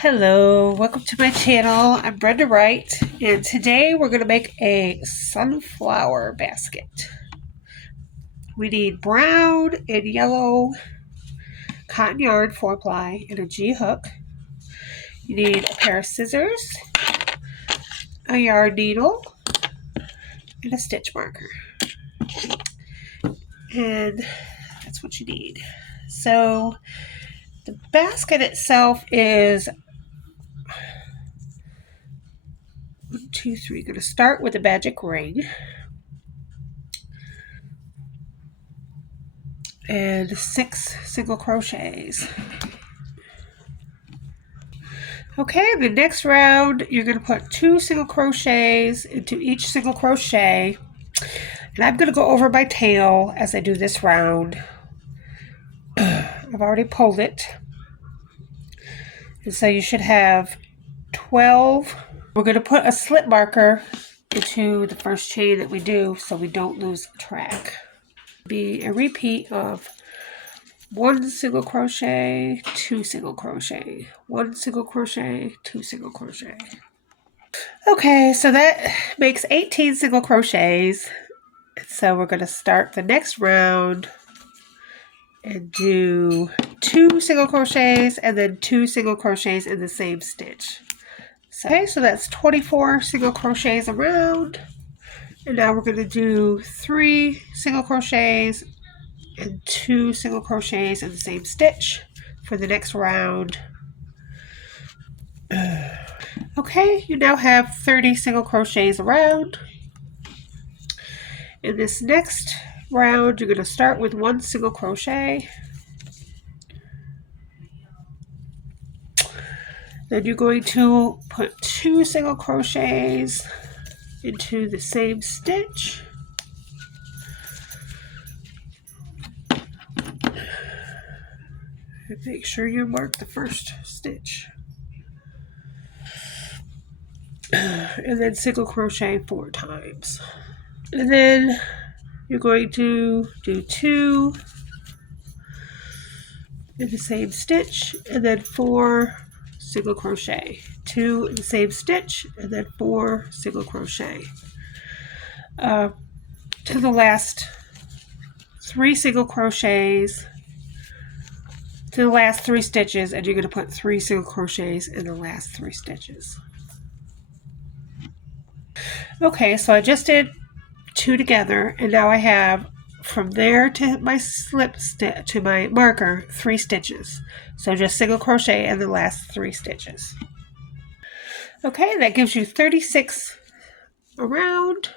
Hello, welcome to my channel. I'm Brenda Wright, and today we're going to make a sunflower basket. We need brown and yellow cotton yarn 4-ply and a G-hook. You need a pair of scissors, a yarn needle, and a stitch marker. And that's what you need. So the basket itself is 1, 2, 3. Going to start with a magic ring. And 6 single crochets. Okay, the next round you're going to put 2 single crochets into each single crochet, and I'm going to go over my tail as I do this round. I've already pulled it, and so you should have 12. We're going to put a slip marker into the first chain that we do so we don't lose track. Be a repeat of 1 single crochet, 2 single crochet, 1 single crochet, 2 single crochet. Okay, so that makes 18 single crochets. So we're going to start the next round and do 2 single crochets and then 2 single crochets in the same stitch. Okay, so that's 24 single crochets around. And now we're going to do 3 single crochets and 2 single crochets in the same stitch for the next round. Okay, you now have 30 single crochets around. In this next round, you're going to start with 1 single crochet. Then you're going to put 2 single crochets into the same stitch. And make sure you mark the first stitch. And then single crochet 4 times. And then you're going to do 2 in the same stitch, and then 4 single crochet. 2 in the same stitch, and then 4 single crochet. To the last 3 single crochets, to the last 3 stitches, and you're going to put 3 single crochets in the last 3 stitches. Okay, so I just did 2 together, and now I have from there to my slip stitch to my marker 3 stitches. So just single crochet in the last 3 stitches. Okay, that gives you 36 around.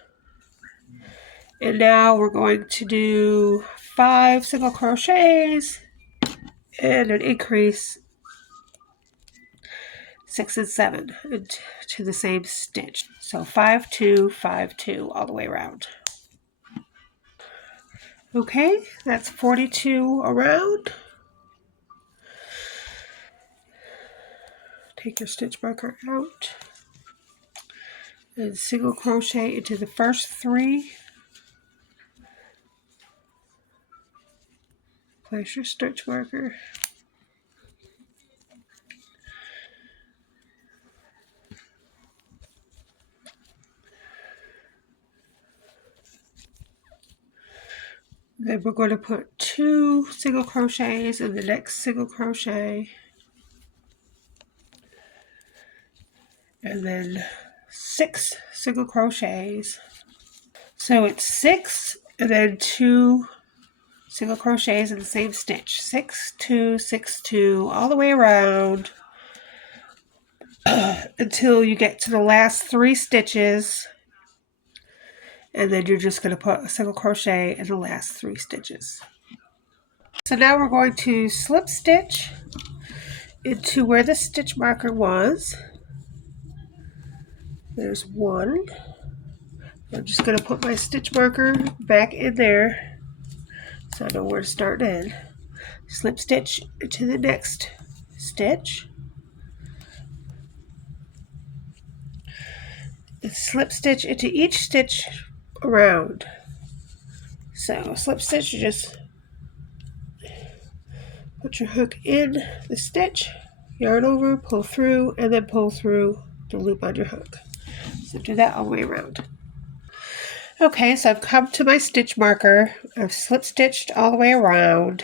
And now we're going to do 5 single crochets and an increase 6 and 7 to the same stitch. So 5, 2, 5, 2 all the way around. Okay, that's 42 around. Take your stitch marker out and single crochet into the first 3. Place your stitch marker. Then we're going to put 2 single crochets in the next single crochet. And then 6 single crochets. So it's 6 and then 2 single crochets in the same stitch. 6, 2, 6, 2 all the way around until you get to the last 3 stitches. And then you're just going to put a single crochet in the last 3 stitches. So now we're going to slip stitch into where the stitch marker was. There's 1. I'm just going to put my stitch marker back in there so I know where to start in. Slip stitch into the next stitch. And slip stitch into each stitch around. So slip stitch, you just put your hook in the stitch, yarn over, pull through, and then pull through the loop on your hook. So do that all the way around. Okay, so I've come to my stitch marker. I've slip stitched all the way around.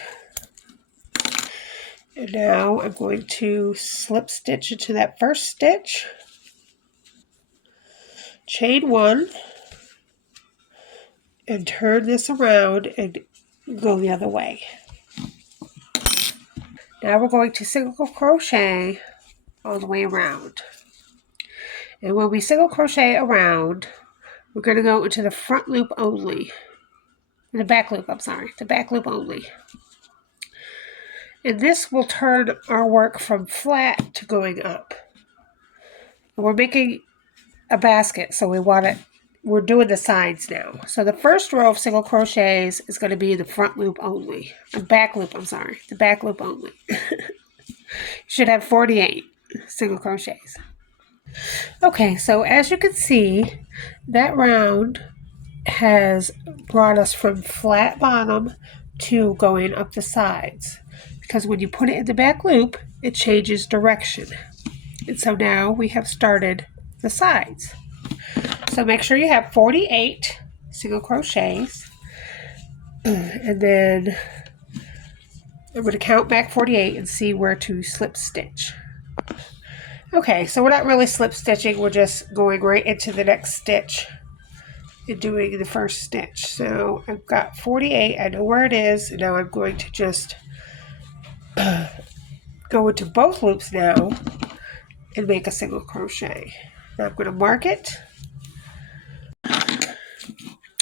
And now I'm going to slip stitch into that first stitch, chain 1, and turn this around and go the other way. Now we're going to single crochet all the way around. And when we single crochet around, we're going to go into the front loop only. The back loop, I'm sorry, the back loop only. And this will turn our work from flat to going up. And we're making a basket, so we're doing the sides now. So the first row of single crochets is going to be the front loop only. The back loop only. You should have 48 single crochets. Okay, so as you can see, that round has brought us from flat bottom to going up the sides, because when you put it in the back loop, it changes direction. And so now we have started the sides. So make sure you have 48 single crochets, and then I'm going to count back 48 and see where to slip stitch. Okay, so we're not really slip stitching, we're just going right into the next stitch and doing the first stitch. So I've got 48, I know where it is, and now I'm going to just go into both loops now and make a single crochet. Now I'm going to mark it.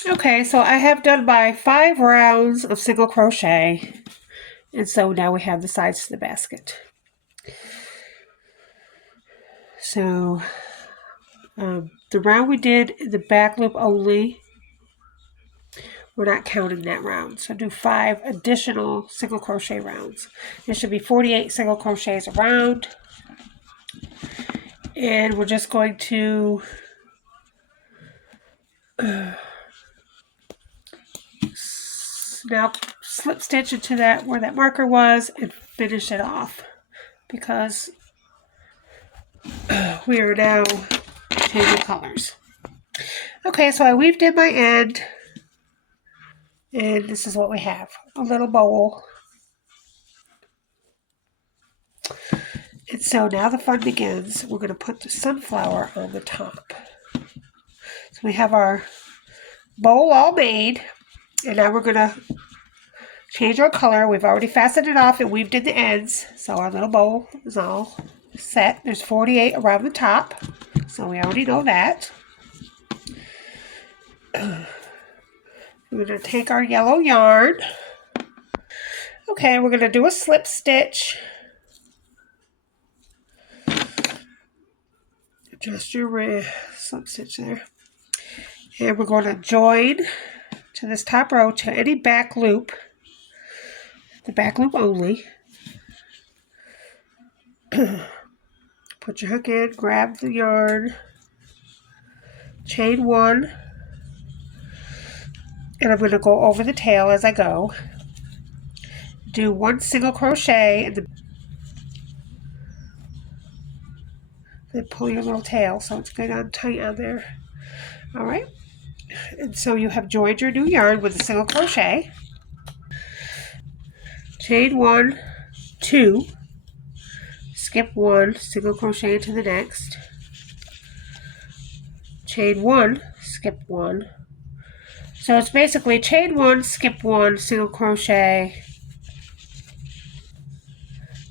Okay, so I have done my 5 rounds of single crochet, and so now we have the sides to the basket. So the round we did the back loop only, we're not counting that round. So do 5 additional single crochet rounds. There should be 48 single crochets around. And we're just going to now slip stitch into that where that marker was and finish it off, because we are now changing colors. Okay, so I weaved in my end, and this is what we have, a little bowl. And so now the fun begins. We're going to put the sunflower on the top. So we have our bowl all made, and now we're going to change our color. We've already fastened it off and weaved in the ends, so our little bowl is all set. There's 48 around the top, so we already know that. We're going to take our yellow yarn. Okay, we're going to do a slip stitch. Adjust your slip stitch there. And we're going to join to this top row to any back loop, the back loop only. Put your hook in, grab the yarn, chain 1, and I'm going to go over the tail as I go. Do 1 single crochet and then pull your little tail so it's good on tight on there. Alright, and so you have joined your new yarn with a single crochet. Chain 1, 2, skip 1, single crochet into the next. Chain 1, skip 1. So it's basically chain 1, skip 1, single crochet,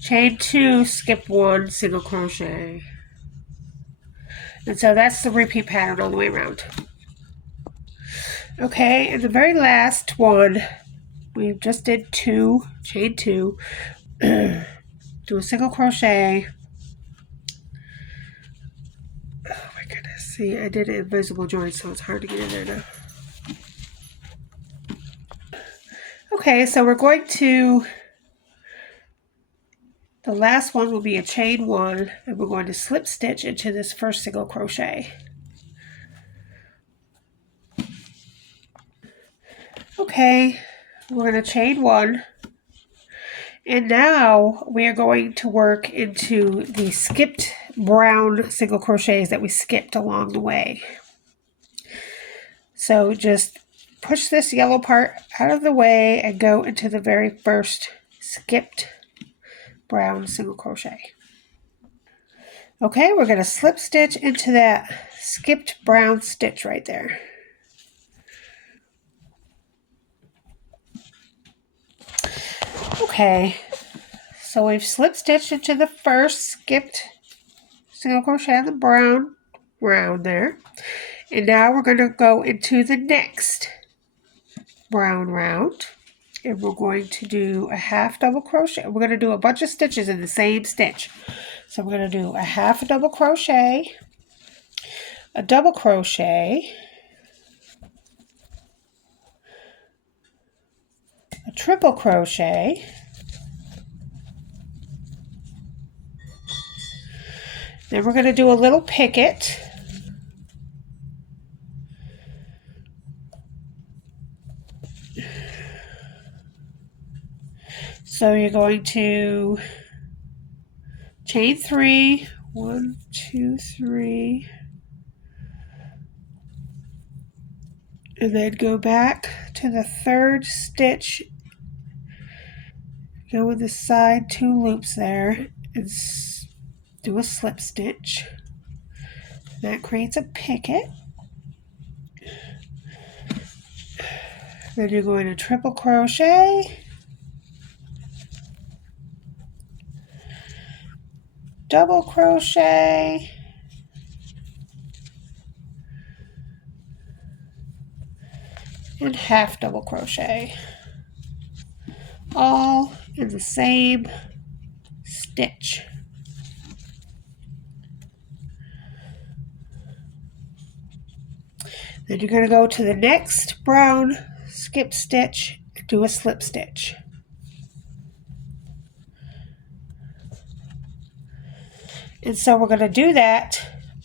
chain 2, skip 1, single crochet. And so that's the repeat pattern all the way around. Okay, and the very last one, we just did 2, chain 2, do a single crochet. Oh my goodness, see, I did an invisible join, so it's hard to get in there now. Okay, so we're going to, the last one will be a chain 1, and we're going to slip stitch into this first single crochet. Okay, we're going to chain 1, And now we are going to work into the skipped brown single crochets that we skipped along the way. So just push this yellow part out of the way and go into the very first skipped brown single crochet. Okay, we're going to slip stitch into that skipped brown stitch right there. Okay, so we've slip stitched into the first skipped single crochet on the brown round there. And now we're going to go into the next brown round. And we're going to do a half double crochet. We're going to do a bunch of stitches in the same stitch. So we're going to do a half double crochet, a double crochet, a triple crochet, then we're going to do a little picket, so you're going to chain 3, 1, 2, 3, and then go back to the third stitch, go with the side 2 loops there, and do a slip stitch. That creates a picket. Then you're going to triple crochet, double crochet, and half double crochet, all in the same stitch. Then you're going to go to the next brown skip stitch and do a slip stitch. And so we're going to do that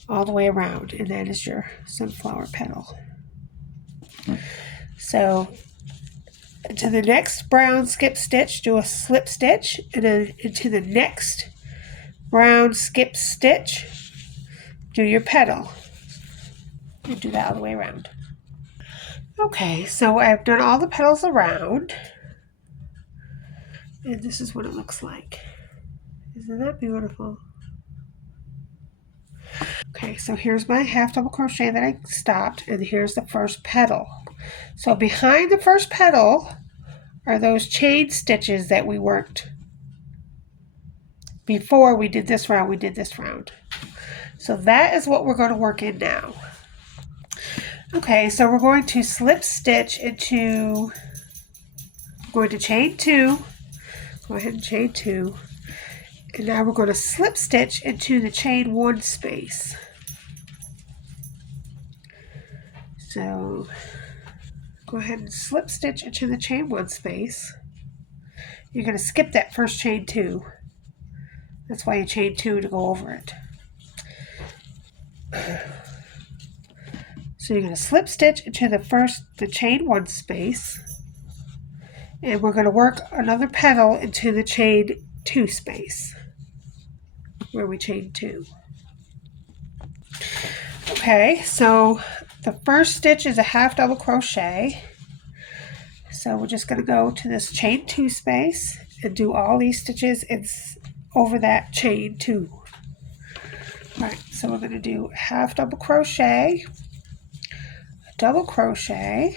all the way around, and that is your sunflower petal. So to the next brown skip stitch, do a slip stitch, and then into the next brown skip stitch, do your petal. And do that all the way around. Okay, so I've done all the petals around, and this is what it looks like. Isn't that beautiful? Okay, so here's my half double crochet that I stopped, and here's the first petal. So behind the first petal are those chain stitches that we worked before we did this round. So that is what we're going to work in now. Okay, so we're going to slip stitch into, going to chain 2, go ahead and chain 2, and now we're going to slip stitch into the chain 1 space. So go ahead and slip stitch into the chain 1 space. You're going to skip that first chain 2. That's why you chain 2 to go over it. So you're going to slip stitch into the chain 1 space, and we're going to work another petal into the chain 2 space where we chain 2. Okay, so the first stitch is a half double crochet. So we're just going to go to this chain 2 space and do all these stitches over that chain 2. Alright, so we're going to do half double crochet, a double crochet,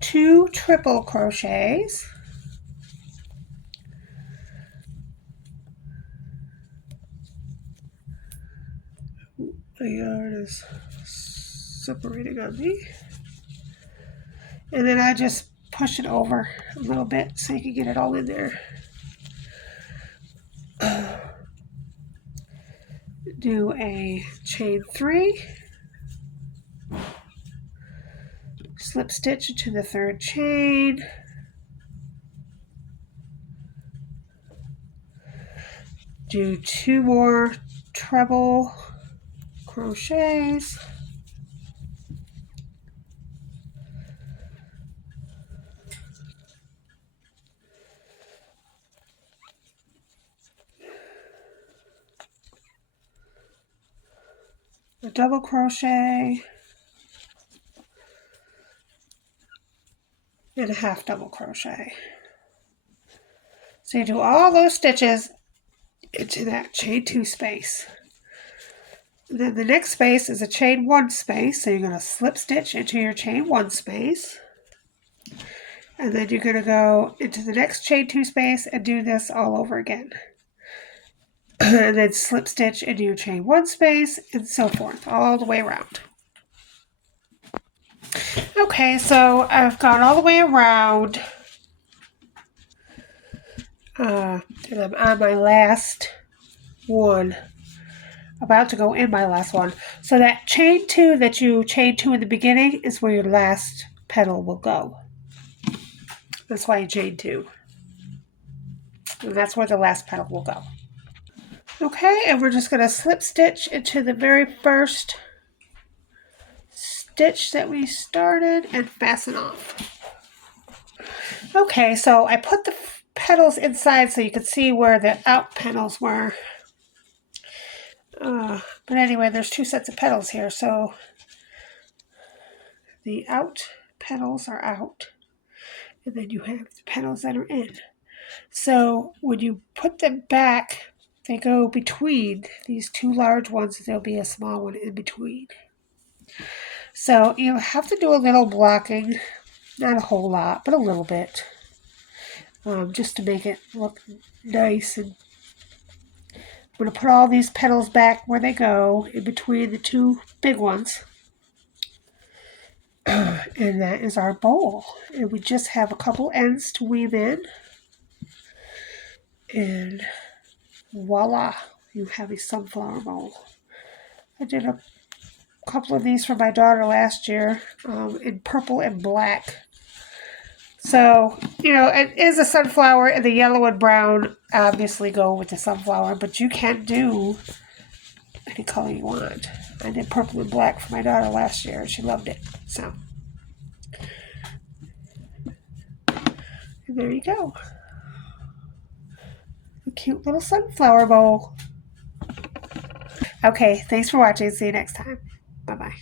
2 triple crochets, my yarn is separating on me, and then I just push it over a little bit so you can get it all in there. Do a chain 3, slip stitch into the third chain, do 2 more treble crochets, a double crochet, and a half double crochet. So you do all those stitches into that chain 2 space. And then the next space is a chain 1 space, so you're going to slip stitch into your chain 1 space. And then you're going to go into the next chain 2 space and do this all over again. And then slip stitch into your chain 1 space and so forth, all the way around. Okay, so I've gone all the way around. And I'm on my last one. About to go in my last one. So that chain 2 that you chain 2 in the beginning is where your last petal will go. That's why you chain 2. And that's where the last petal will go. Okay, and we're just going to slip stitch into the very first stitch that we started and fasten off. Okay, so I put the petals inside so you could see where the out petals were. But anyway, there's 2 sets of petals here, so the out petals are out, and then you have the petals that are in. So when you put them back, they go between these 2 large ones, there'll be a small one in between. So you have to do a little blocking, not a whole lot, but a little bit, just to make it look nice. And I'm going to put all these petals back where they go, in between the 2 big ones. And that is our bowl. And we just have a couple ends to weave in. And voila, you have a sunflower bowl. I did a couple of these for my daughter last year in purple and black. So, you know, it is a sunflower, and the yellow and brown obviously go with the sunflower, but you can do any color you want. I did purple and black for my daughter last year, and she loved it. So, and there you go. A cute little sunflower bowl. Okay, thanks for watching. See you next time. Bye-bye.